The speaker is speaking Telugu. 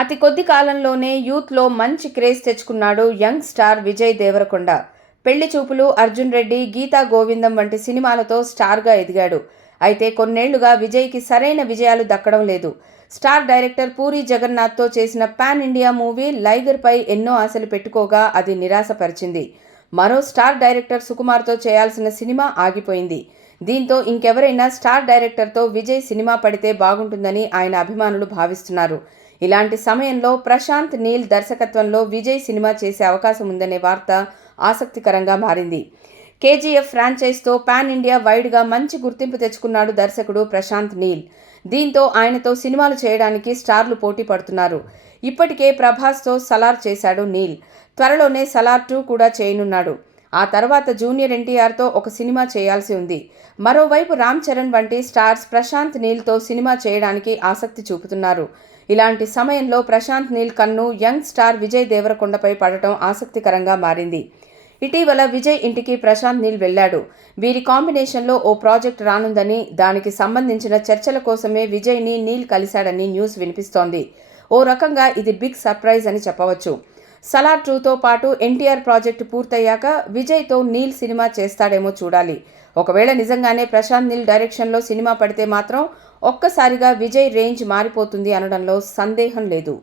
అతి కొద్ది కాలంలోనే యూత్లో మంచి క్రేజ్ తెచ్చుకున్నాడు యంగ్ స్టార్ విజయ్ దేవరకొండ. పెళ్లి చూపులు, అర్జున్ రెడ్డి, గీతా గోవిందం వంటి సినిమాలతో స్టార్గా ఎదిగాడు. అయితే కొన్నేళ్లుగా విజయ్కి సరైన విజయాలు దక్కడం లేదు. స్టార్ డైరెక్టర్ పూరి జగన్నాథ్తో చేసిన పాన్ ఇండియా మూవీ లైగర్పై ఎన్నో ఆశలు పెట్టుకోగా అది నిరాశపరిచింది. మరో స్టార్ డైరెక్టర్ సుకుమార్తో చేయాల్సిన సినిమా ఆగిపోయింది. దీంతో ఇంకెవరైనా స్టార్ డైరెక్టర్తో విజయ్ సినిమా పడితే బాగుంటుందని ఆయన అభిమానులు భావిస్తున్నారు. ఇలాంటి సమయంలో ప్రశాంత్ నీల్ దర్శకత్వంలో విజయ్ సినిమా చేసే అవకాశం ఉందనే వార్త ఆసక్తికరంగా మారింది. కేజీఎఫ్ ఫ్రాంచైజ్తో పాన్ ఇండియా వైడ్గా మంచి గుర్తింపు తెచ్చుకున్నాడు దర్శకుడు ప్రశాంత్ నీల్. దీంతో ఆయనతో సినిమాలు చేయడానికి స్టార్లు పోటీ పడుతున్నారు. ఇప్పటికే ప్రభాస్తో సలార్ చేశాడు నీల్. త్వరలోనే సలార్ 2 కూడా చేయనున్నాడు. ఆ తర్వాత జూనియర్ ఎన్టీఆర్తో ఒక సినిమా చేయాల్సి ఉంది. మరోవైపు రామ్ చరణ్ వంటి స్టార్స్ ప్రశాంత్ నీల్తో సినిమా చేయడానికి ఆసక్తి చూపుతున్నారు. ఇలాంటి సమయంలో ప్రశాంత్ నీల్ కన్ను యంగ్ స్టార్ విజయ్ దేవరకొండపై పడటం ఆసక్తికరంగా మారింది. ఇటీవల విజయ్ ఇంటికి ప్రశాంత్ నీల్ వెళ్లాడు. వీరి కాంబినేషన్లో ఓ ప్రాజెక్ట్ రానుందని, దానికి సంబంధించిన చర్చల కోసమే విజయ్ని నీల్ కలిశాడని న్యూస్ వినిపిస్తోంది. ఓ రకంగా ఇది బిగ్ సర్ప్రైజ్ అని చెప్పవచ్చు. సలార్ 2తో పాటు ఎన్టీఆర్ ప్రాజెక్టు పూర్తయ్యాక విజయ్తో నీల్ సినిమా చేస్తాడేమో చూడాలి. ఒకవేళ నిజంగానే ప్రశాంత్ నీల్ డైరెక్షన్లో సినిమా పడితే మాత్రం ఒక్కసారిగా విజయ్ రేంజ్ మారిపోతుంది అనడంలో సందేహం లేదు.